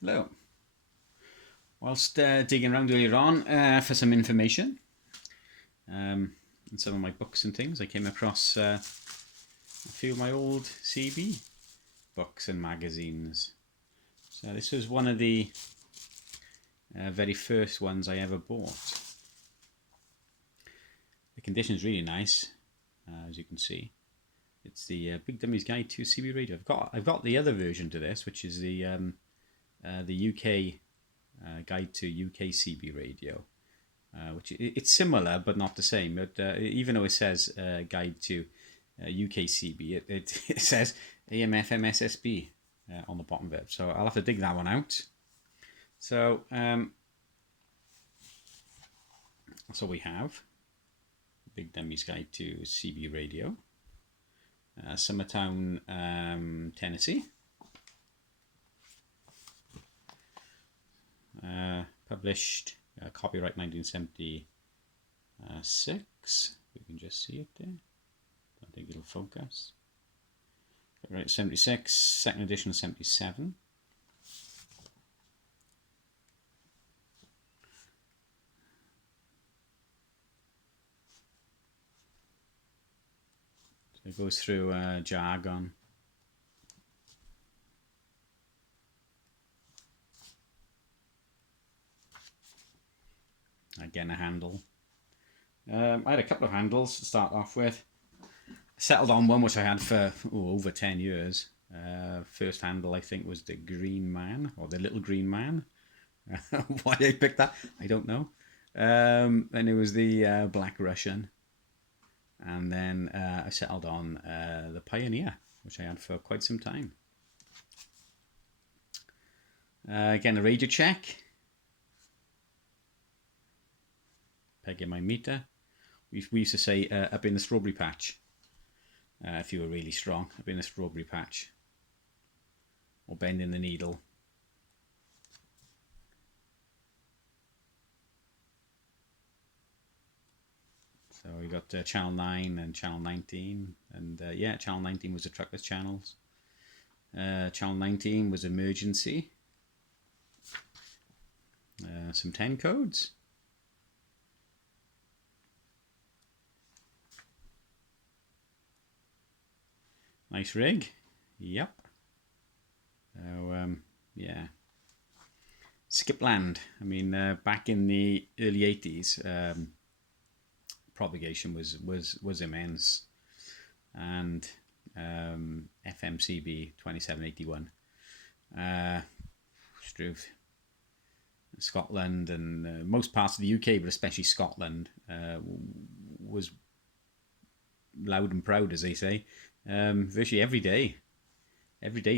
Hello. Whilst digging around earlier on for some information in some of my books and things, I came across a few of my old CB books and magazines. So this was one of the very first ones I ever bought. The condition's really nice, as you can see. It's the Big Dummies Guide to CB Radio. I've got the other version to this, which is the UK Guide to UK CB Radio, which it's similar but not the same. But even though it says Guide to UK CB, it says AM FM SSB on the bottom of it. So I'll have to dig that one out. So that's all we have. Big Dummies Guide to CB Radio. Summertown, Tennessee. Published copyright 1976. We can just see it there. I think it'll focus. Copyright 76, second edition 77. So it goes through jargon. Again, a handle. I had a couple of handles to start off with. I settled on one which I had for over 10 years. First handle I think was the Green Man, or the Little Green Man. Why I picked that, I don't know. And it was the Black Russian. And then I settled on the Pioneer, which I had for quite some time. Again, the radio check. Pegging my meter. We used to say up in the strawberry patch. If you were really strong, up in the strawberry patch. Or bending the needle. So we got channel 9 and channel 19. And yeah, channel 19 was the truckless channels. Channel 19 was emergency. Some 10 codes. Nice rig. Yep. So, yeah. Skipland. I mean, back in the early 80s, propagation was immense. And FMCB 2781. Struth. Scotland and most parts of the UK, but especially Scotland, was loud and proud, as they say. Virtually every day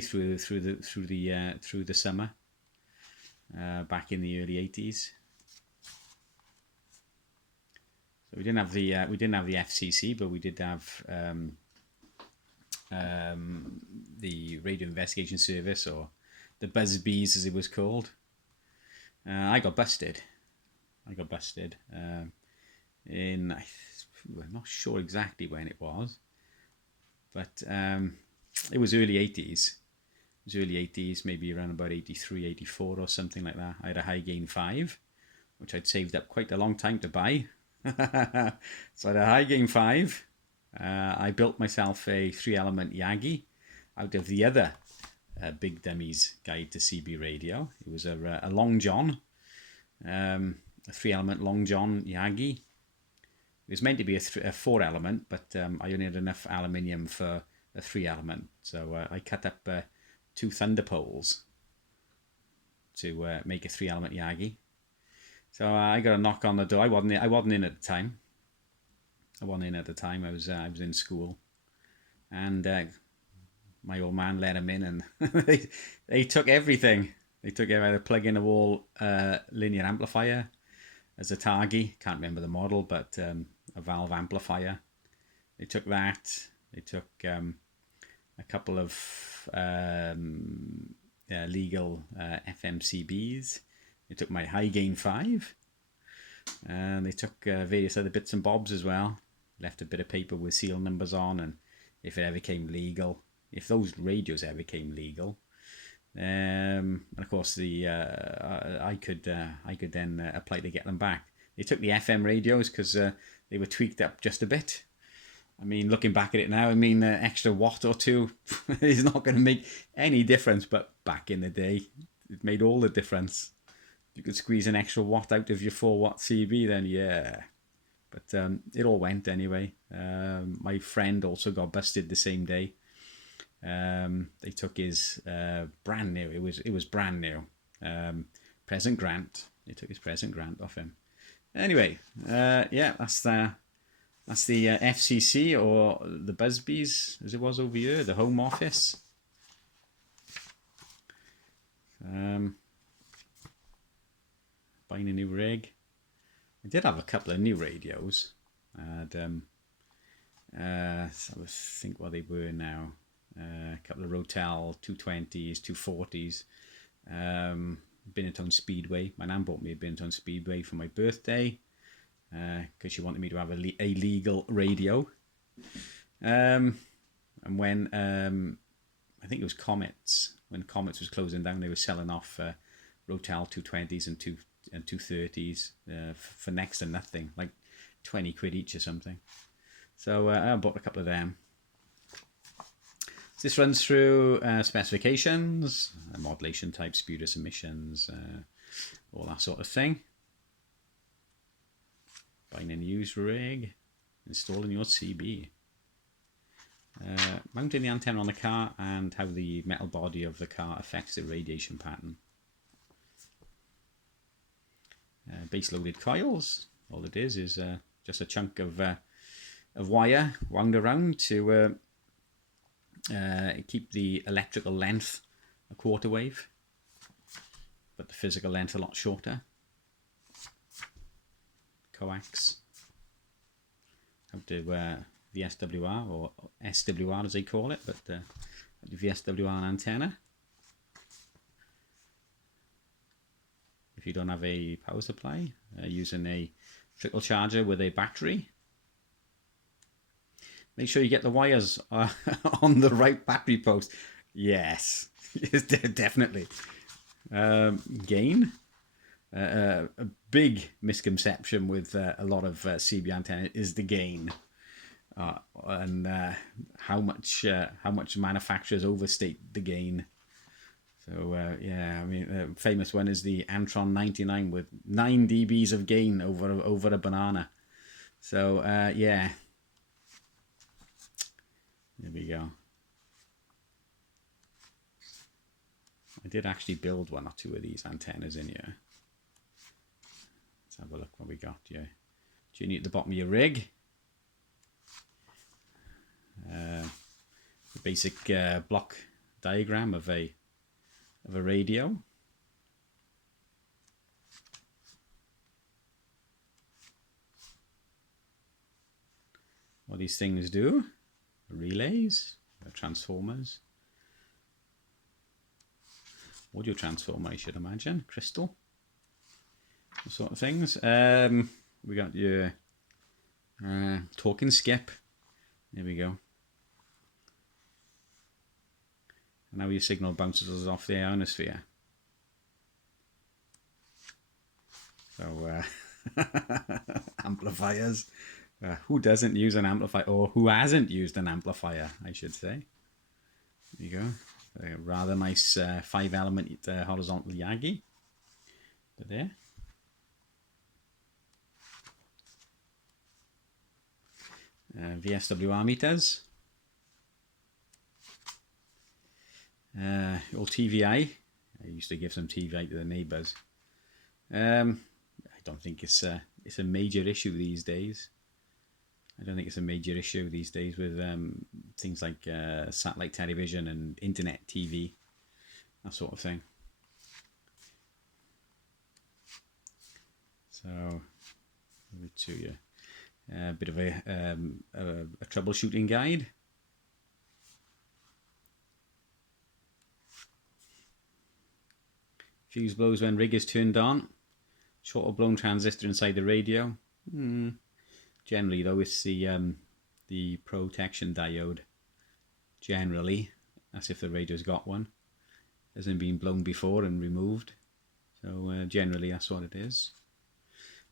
through the summer, back in the early 80s. So we didn't have the FCC, but we did have the Radio Investigation Service, or the Buzzbees as it was called. I got busted. In, I'm not sure exactly when it was. But it was early 80s. Maybe around about 83, 84 or something like that. I had a Hy-Gain 5, which I'd saved up quite a long time to buy. So I had a Hy-Gain 5. I built myself a 3-element Yagi out of the other Big Dummies Guide to CB Radio. It was a Long John, a 3-element Long John Yagi. It was meant to be a 4-element, but I only had enough aluminium for a 3-element. So I cut up 2 thunder poles to make a 3-element Yagi. So I got a knock on the door. I wasn't in at the time. I was in school, and my old man let him in, and they took everything. They took everything. I plug in a wall linear amplifier as a Targi. Can't remember the model, but a valve amplifier. They took that. They took a couple of legal FMCBs. They took my Hy-Gain 5. And they took various other bits and bobs as well. Left a bit of paper with serial numbers on, and if it ever came legal, if those radios ever came legal, And of course, I could then apply to get them back. They took the FM radios because they were tweaked up just a bit. I mean, looking back at it now, I mean, extra watt or two is not going to make any difference. But back in the day, it made all the difference. You could squeeze an extra watt out of your 4-watt CB, then yeah. But it all went anyway. My friend also got busted the same day. They took his brand new. It was brand new. Present grant. They took his present grant off him. Anyway, yeah, that's the FCC, or the Busbies, as it was over here, the Home Office. Buying a new rig. I did have a couple of new radios. I think what they were now. A couple of Rotel 220s, 240s. Binnerton Speedway. My nan bought me a Binnerton Speedway for my birthday because she wanted me to have a legal radio. And when I think it was Comets, when Comets was closing down, they were selling off Rotel 220s and 230s for next to nothing, like 20 quid each or something. So I bought a couple of them. So this runs through specifications, modulation type, spurious emissions, all that sort of thing. Buying a used rig, installing your CB. Mounting the antenna on the car and how the metal body of the car affects the radiation pattern. Base loaded coils. All it is just a chunk of wire wound around to keep the electrical length a quarter wave, but the physical length a lot shorter. Coax. How to the SWR, or SWR as they call it, but the VSWR antenna. If you don't have a power supply, using a trickle charger with a battery. Make sure you get the wires on the right battery post. Yes, definitely. Gain. A big misconception with a lot of CB antenna is the gain, and how much manufacturers overstate the gain. So yeah, I mean, the famous one is the Antron 99 with 9 dBs of gain over a banana. So yeah, there we go. I did actually build one or two of these antennas in here. Let's have a look what we got here. Tuning at the bottom of your rig. The basic block diagram of a radio. What these things do: relays, transformers, audio transformer, I should imagine, crystal, sort of things. We got your talking skip. There we go. And now your signal bounces off the ionosphere. So amplifiers. Who doesn't use an amplifier, or who hasn't used an amplifier, I should say. There you go. A rather nice 5-element horizontal Yagi. There. VSWR meters. Or TVI. I used to give some TVI to the neighbours. I don't think it's a major issue these days. I don't think it's a major issue these days with things like satellite television and internet TV, that sort of thing. So, over to you. A bit of a troubleshooting guide. Fuse blows when rig is turned on. Short or blown transistor inside the radio. Generally, though, it's the protection diode. Generally, that's if the radio's got one. hasn't been blown before and removed. So generally that's what it is.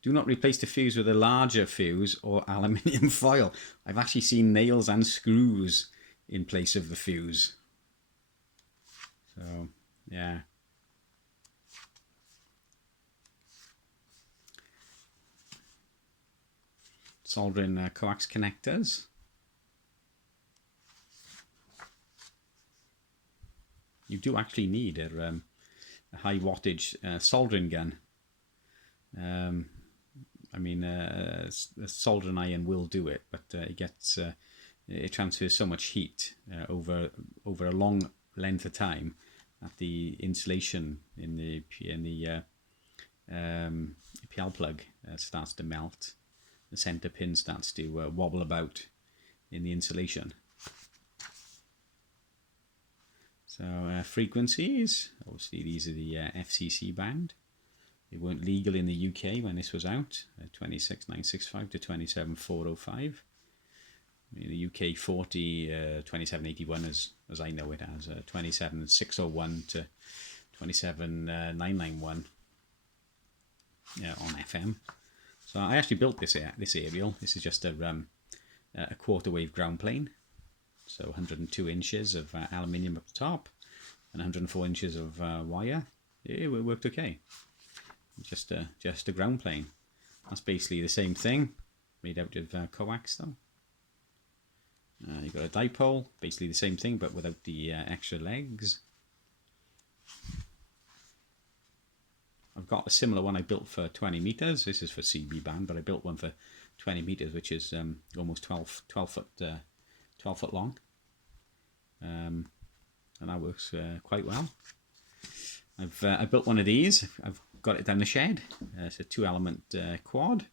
Do not replace the fuse with a larger fuse or aluminium foil. I've actually seen nails and screws in place of the fuse. So, yeah. Soldering coax connectors. You do actually need a high wattage soldering gun. I mean, a soldering iron will do it, but it transfers so much heat over a long length of time that the insulation in the PL plug starts to melt. The center pin starts to wobble about in the insulation. So frequencies, obviously these are the FCC band. They weren't legal in the UK when this was out, 26965 to 27405. In the UK 40, 2781 as I know it as, 27601 to 27991 on FM. So I actually built this aerial. This is just a quarter wave ground plane. So 102 inches of aluminium up the top and 104 inches of wire. It worked okay. Just a ground plane. That's basically the same thing, made out of coax though. You've got a dipole, basically the same thing but without the extra legs. I've got a similar one I built for 20 meters. This is for CB band, but I built one for 20 meters, which is almost 12 foot long, and that works quite well. I built one of these. I've got it down the shed. It's a 2-element quad.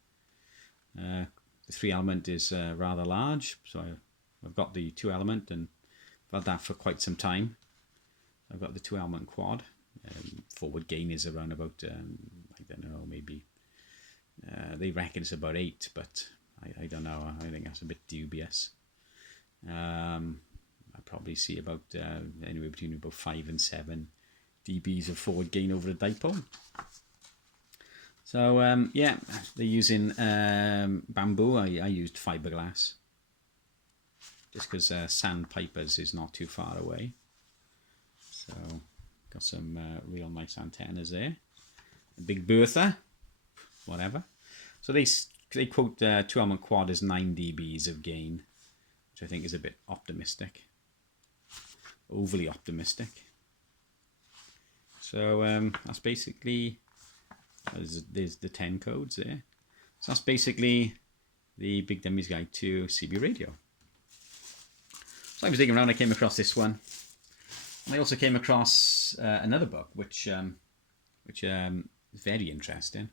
The 3-element is rather large, so I've got the 2-element and I've had that for quite some time. I've got the 2-element quad. Forward gain is around about, I don't know, maybe, they reckon it's about 8, but I don't know, I think that's a bit dubious. I probably see about anywhere between about 5 and 7 dBs of forward gain over a dipole. So yeah, they're using bamboo. I used fiberglass just because Sandpipers is not too far away. So got some real nice antennas there. A big Bertha, whatever. So they quote 2-element quad as 9 dBs of gain, which I think is a bit optimistic, overly optimistic. So that's basically, there's the 10 codes there. So that's basically the Big Dummies Guide to CB radio. So I was digging around, I came across this one. And I also came across another book, which is very interesting.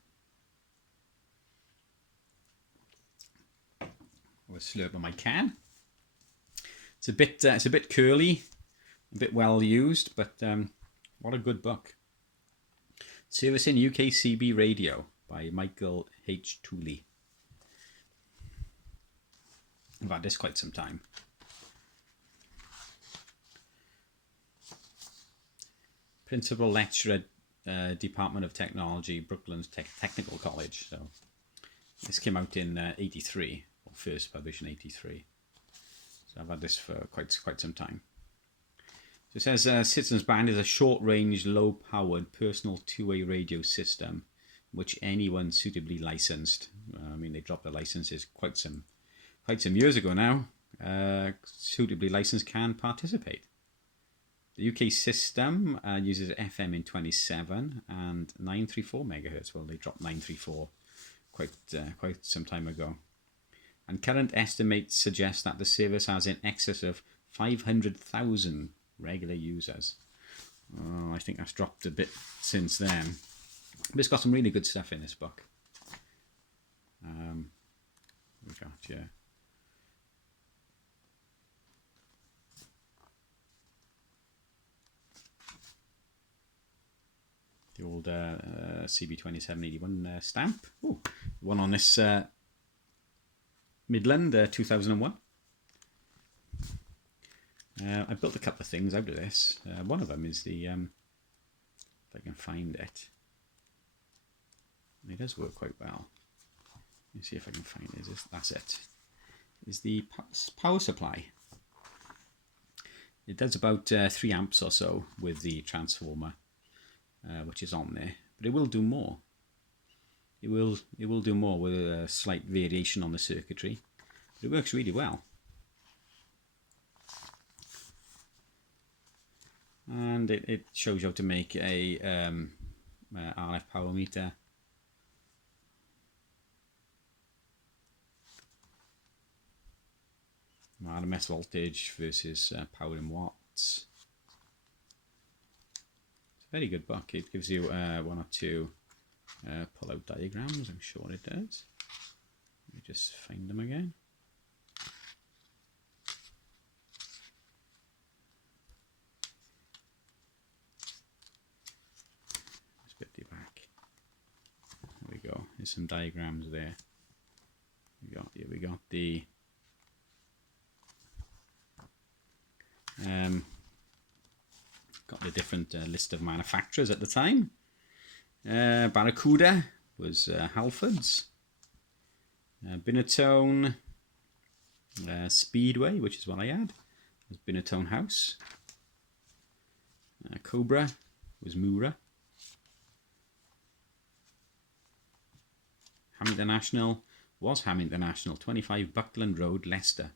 I was slurping my can. It's a bit curly, a bit well used, but what a good book. Servicing UK CB Radio by Michael H. Tooley. I've had this quite some time. Principal Lecturer, Department of Technology, Brooklands Technical College. So this came out in 83, or first published in 83. So I've had this for quite some time. So it says Citizens Band is a short-range, low-powered personal two-way radio system which anyone suitably licensed. I mean, they dropped the licenses quite some years ago now. Suitably licensed can participate. The UK system uses FM in 27 and 934 megahertz. Well, they dropped 934 quite some time ago. And current estimates suggest that the service has in excess of 500,000 regular users. I think that's dropped a bit since then. But it's got some really good stuff in this book. We got, yeah. The old CB2781 stamp. Ooh, one on this Midland 2001. I built a couple of things out of this. One of them is the if I can find it. It does work quite well. Let me see if I can find it. That's it. Is the power supply. It does about 3 amps or so with the transformer, which is on there, but it will do more. It will do more with a slight variation on the circuitry. But it works really well. And it shows you how to make a RF power meter. RMS voltage versus power in watts. It's a very good book. It gives you 1 or 2 pull-out diagrams, I'm sure it does. Let me just find them again. There we go. There's some diagrams there. We got the different list of manufacturers at the time. Barracuda was Halfords. Binotone, Speedway, which is what I had, was Binotone House. Cobra was Mura. Ham International was Ham International, 25 Buckland Road, Leicester.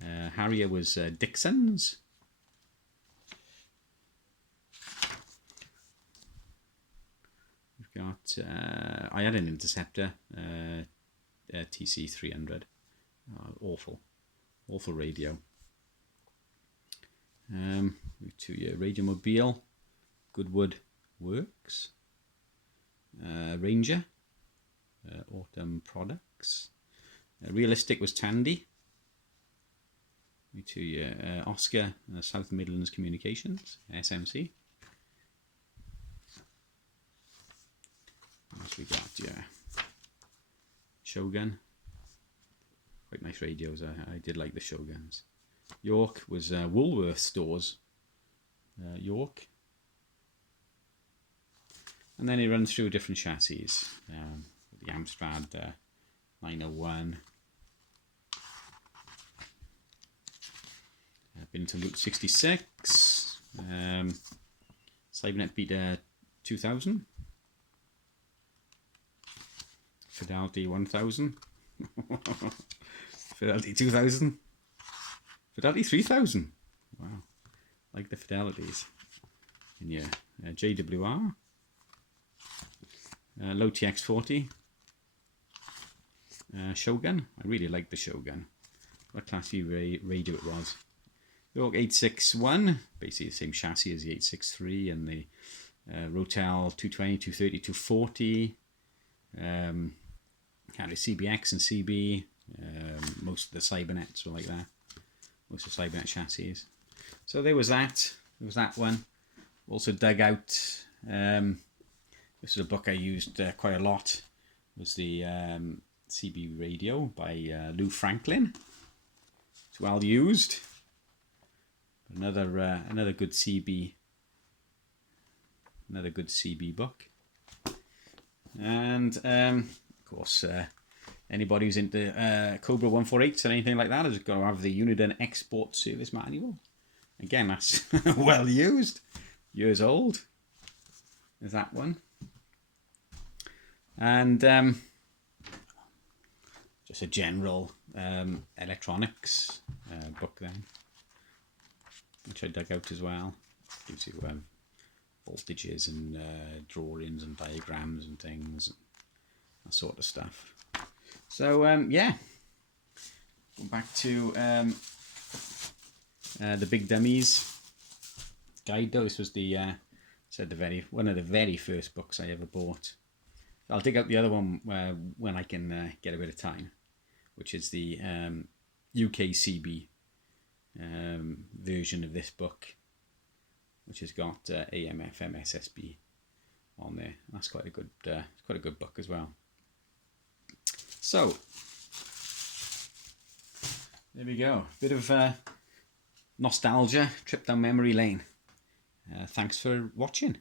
Harrier was Dixon's. We've got, I had an Interceptor, TC300. Awful radio. To Radiomobile, Goodwood Works. Ranger, Autumn Products. Realistic was Tandy. To Oscar, South Midlands Communications, SMC. What else we got? Yeah, Shogun. Quite nice radios. I did like the Shoguns. York was Woolworth Stores. York. And then it runs through different chassis. The Amstrad 901. Been to Route 66. Cybernet Beta 2000. Fidelity 1000. Fidelity 2000. Fidelity 3000. Wow. Like the Fidelities. And yeah, JWR. Low TX40. Shogun. I really like the Shogun. What Class V radio it was. York 861. Basically the same chassis as the 863 and the Rotel 220, 230, 240. Had a CBX and CB. Most of the Cybernets were like that. Most of the Cybernet chassis. So there was that. There was that one. Also dug out. This is a book I used quite a lot. It was the CB Radio by Lou Franklin. It's well used. Another good CB. Another good CB book. And of course, anybody who's into Cobra 148s or anything like that is going to have the Uniden Export Service Manual. Again, that's well used. Years old. There's that one. And just a general electronics book then, which I dug out as well. Gives you voltages and drawings and diagrams and things, and that sort of stuff. So yeah, go back to the Big Dummies guide though. This was the one of the very first books I ever bought. I'll dig out the other one when I can get a bit of time, which is the UKCB version of this book, which has got AM, FM, SSB on there. That's quite a good book as well. So there we go. Bit of nostalgia, trip down memory lane. Thanks for watching.